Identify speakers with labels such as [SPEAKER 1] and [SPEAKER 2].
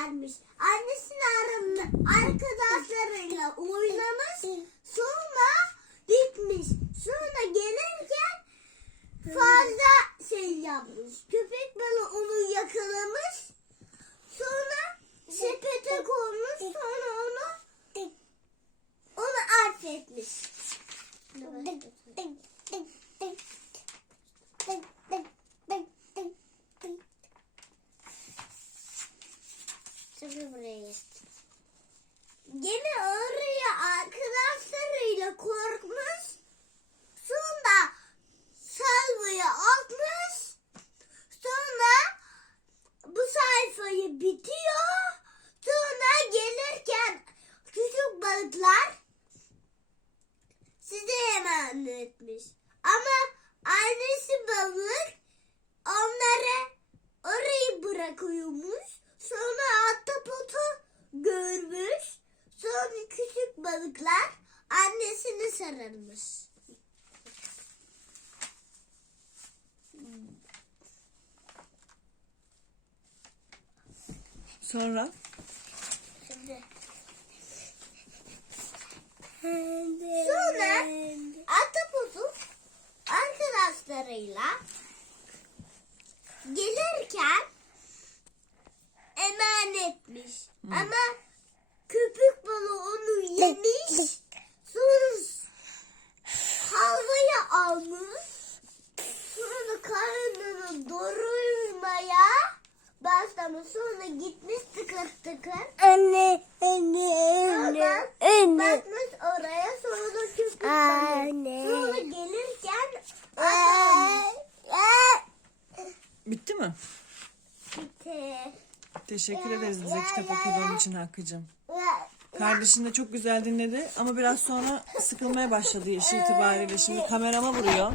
[SPEAKER 1] vermiş. Annesini aramış, arkadaşlarıyla oynamış. Sonra gitmiş. Sonra gelirken fazla şey yapmış. Köpek balığı onu yakalamış. Sonra sepete koymuş. Sonra onu onu affetmiş.
[SPEAKER 2] ağrı burayı.
[SPEAKER 1] Gemi ağrıyor arkadaşlarıyla korkmuş. Sonra sayfayı atmış. Sonra bu sayfayı bitiyor. Sonra gelirken küçük balıklar size hemen etmiş. Ama annesi balık onlara orayı bırakıyormuş. Sonra görmüş. Sonra küçük balıklar annesini sararmış.
[SPEAKER 3] Sonra
[SPEAKER 2] Şimdi. Sonra
[SPEAKER 1] Atapotu arkadaşlarıyla gelirken. Ama köpük balığı onu yemiş. Sonra halvayı almış. Sonra karnını doyurmaya başlamış. Sonra gitmiş tıkır tıkır.
[SPEAKER 2] Anne, anne, Sonra anne,
[SPEAKER 1] bakmış oraya sonra da köpük balığı. Anne.
[SPEAKER 2] Sonra
[SPEAKER 1] gelirken anne.
[SPEAKER 3] bitti mi?
[SPEAKER 1] Bitti.
[SPEAKER 3] Teşekkür ederiz bize kitap okuduğun için Hakkı'cığım. Kardeşin de çok güzel dinledi ama biraz sonra sıkılmaya başladı yaş itibariyle. Şimdi kamerama vuruyor.